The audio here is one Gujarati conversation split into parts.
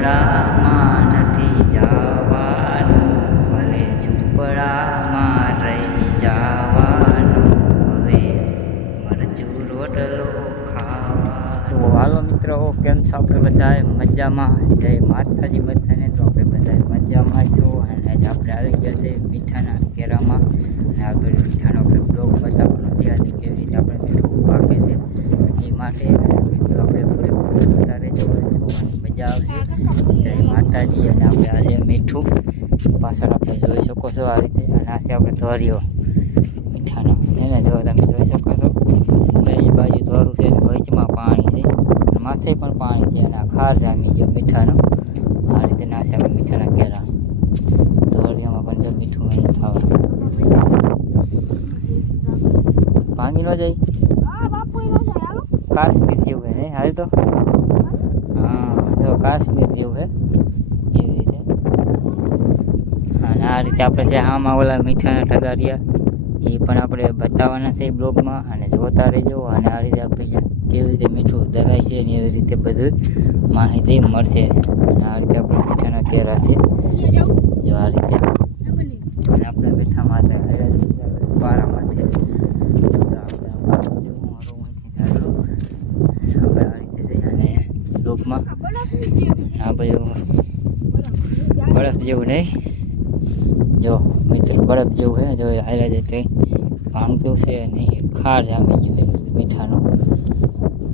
ઝૂંપડામાં નથી જવાનું, ભલે ઝૂંપડામાં રહી જવાનું, હવે મરચું રોટલો ખાવા. તો હાલો મિત્રો, કેમ છો આપણે બધાએ મજામાં? જય માતાજી બધાને. તો આપણે બધાએ મજામાં છું અને આજે આપણે આવી ગયા છે મીઠાના કેરામાં અને આપણે મીઠાનો આપણે બ્લોગ બતાવવાનો છે. આજે કેવી રીતે આપણે મીઠું પાકે છે એ માટે આપણે પૂરેપૂરું વધારે જોવાની મજા આવશે. જય માતાજી. અને આપણે આ છે મીઠું, પાછળ આપણે જોઈ શકો છો આ રીતે, અને આ છે આપણે ધોરિયો મીઠાનો એને જો તમે જોઈ શકો છો. એ બાજુ ધોરું છે, વચમાં પાણી છે, માથે પણ પાણી છે, અને આ ખાર જામી ગયો મીઠાનો. આ રીતે ના છે આપણે મીઠાના કેરા. ધોરિયામાં પણ જો મીઠું અહીં થવા ભાંગી ન જાય, કાશ્મીર જેવું હે નહીં હાલ તો. હા જો કાશ્મીર જેવું હે એવી રીતે. અને આ રીતે આપણે છે આમાં ઓલા મીઠાના ઠગારિયા એ પણ આપણે બતાવવાના છે બ્લોગમાં, અને જોતા રહેજો. અને આ રીતે આપણે કેવી રીતે મીઠું ધરાય છે ને એવી રીતે બધું માહિતી મળશે. અને આ રીતે આપણે મીઠાના કેરા છે જો આ રીતે. અને આપણે મીઠામાં પારામાંથી બ્લોગમાં આ બધું બરફ જેવું નહીં જો મિત્ર, બરફ જેવું છે જો હાલ્યા જાય કંઈ ભાંગતું છે નહીં, ખાર જામી ગયું છે મીઠાનો.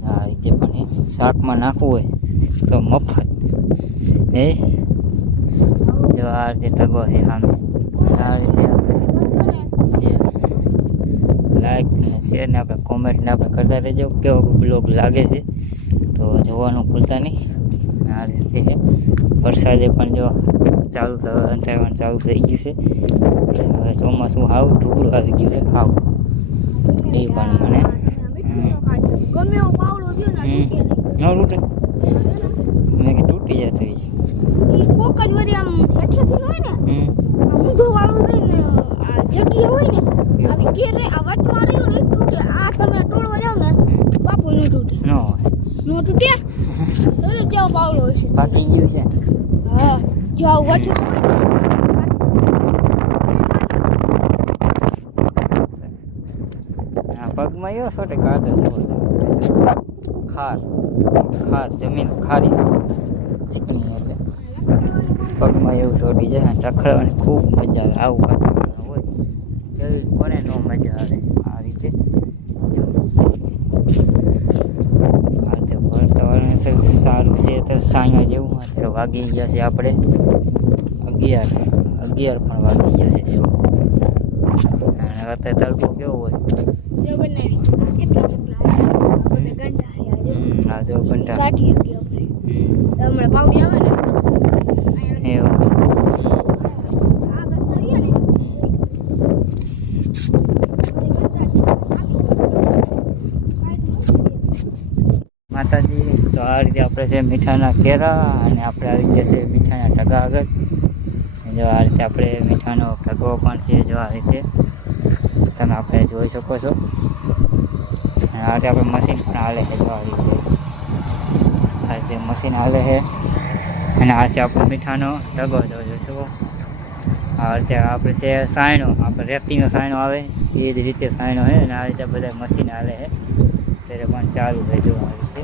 આ રીતે પણ શાકમાં નાખવું હોય તો મફત એ જો આ રીતે ટગો છે સામે. આ રીતે આપણે લાઈક ને શેર ને આપણે કોમેન્ટને આપણે કરતા રહેજો કેવો બ્લોગ લાગે છે તો જોવાનું ભૂલતા નહીં. આ રીતે વરસાદે પણ જો ચાલુ અંતરવાનું ચાલુ થઈ ગયું છે. હવે ચોમાસું હાવ ઢુકડું આવી ગયું છે હાવ. એ પણ મને ન તૂટે, મેં કે તૂટી જતો હોઈશ. પાકી ગયું છે. હા જાવ વચ્ચે પગમાં એવો છોટે કાદવ જેવો ખાર ખાર જમીન ખારી ચીકણી એટલે પગમાં એવું છોટી જાય. રખડવાની ખૂબ મજા આવે. આવું વાતાવરણ હોય એવી કોને ન મજા આવે. આ રીતે વાતાવરણ સારું છે તો સાયા જેવું. અત્યારે વાગી ગયા છે આપણે 11 પણ વાગી ગયા છે જો. અને અત્યારે તડકો કેવો હોય આ જો ઘંટા હમણાં પાવડી આવે ને એવું. માતાજી. તો આ રીતે આપણે છે મીઠાના કેરા, અને આપણે આવી ગયા છે મીઠાના ઢગા આગળ. જો આ રીતે આપણે મીઠાનો ઢગો પણ છે જો આ રીતે તમે આપણે જોઈ શકો છો. અને આ રીતે આપણે મશીન પણ હાલે છે જો આ રીતે મશીન હાલે છે. અને આ છે આપણો મીઠાનો ઢગો જોઈ શકો. આ રીતે આપણે છે સાયણો, આપણે રેતીનો સાયણો આવે એ જ રીતે સાયણો છે. અને આ રીતે બધા મશીન હાલે છે ત્યારે પણ ચાલુ છે જો આ રીતે.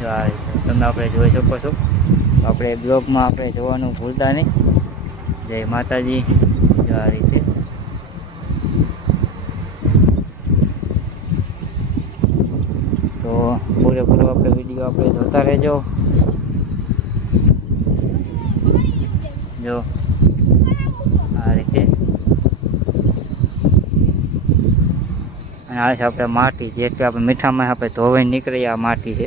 જો આ રીતે તમે આપણે જોઈ શકો છો. આપણે બ્લોગમાં આપણે જોવાનું ભૂલતા નહીં. જય માતાજી. જો આ રીતે તો પૂરેપૂરો આપણે વિડીયો આપણે જોતા રહેજો. જો આ રીતે. અને આ છે આપણે માટી, જેટલી આપણે મીઠામાં આપણે ધોવાઈ નીકળી આ માટી છે,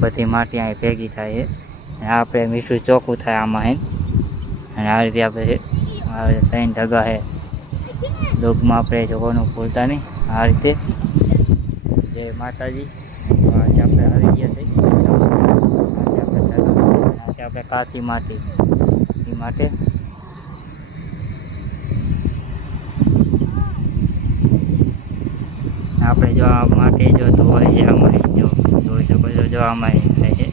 બધી માટી અહીં ભેગી થાય છે. અને આપણે મીઠું ચોખ્ખું થાય આમાં હે. અને આ રીતે આપણે આ રીતે 3 ઢગા છે બ્લોગમાં આપણે જોવાનું ભૂલતા નહીં. આ રીતે જય માતાજી. આજે આપણે આવી ગયા છે. આજે આપણે કાચી માટી એ માટે આપણે જો આ માટી જો ધોવાય છે આમાં જો જોઈ શકો છો. જો આમાં થાય છે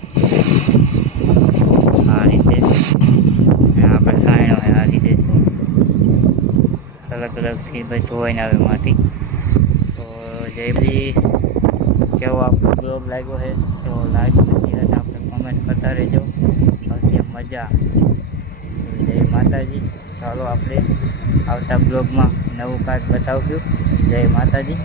અલગ અલગથી ભાઈ ધોવાઈને આવે માટી. તો જય બધી કેવો આપણો બ્લોગ લાગ્યો છે તો લાઈક પછી આપણે કોમેન્ટ કરતા રહેજો. આવશે મજા. જય માતાજી. ચાલો આપણે આવતા બ્લોગમાં નવું કાંઈક બતાવશું. જય માતાજી.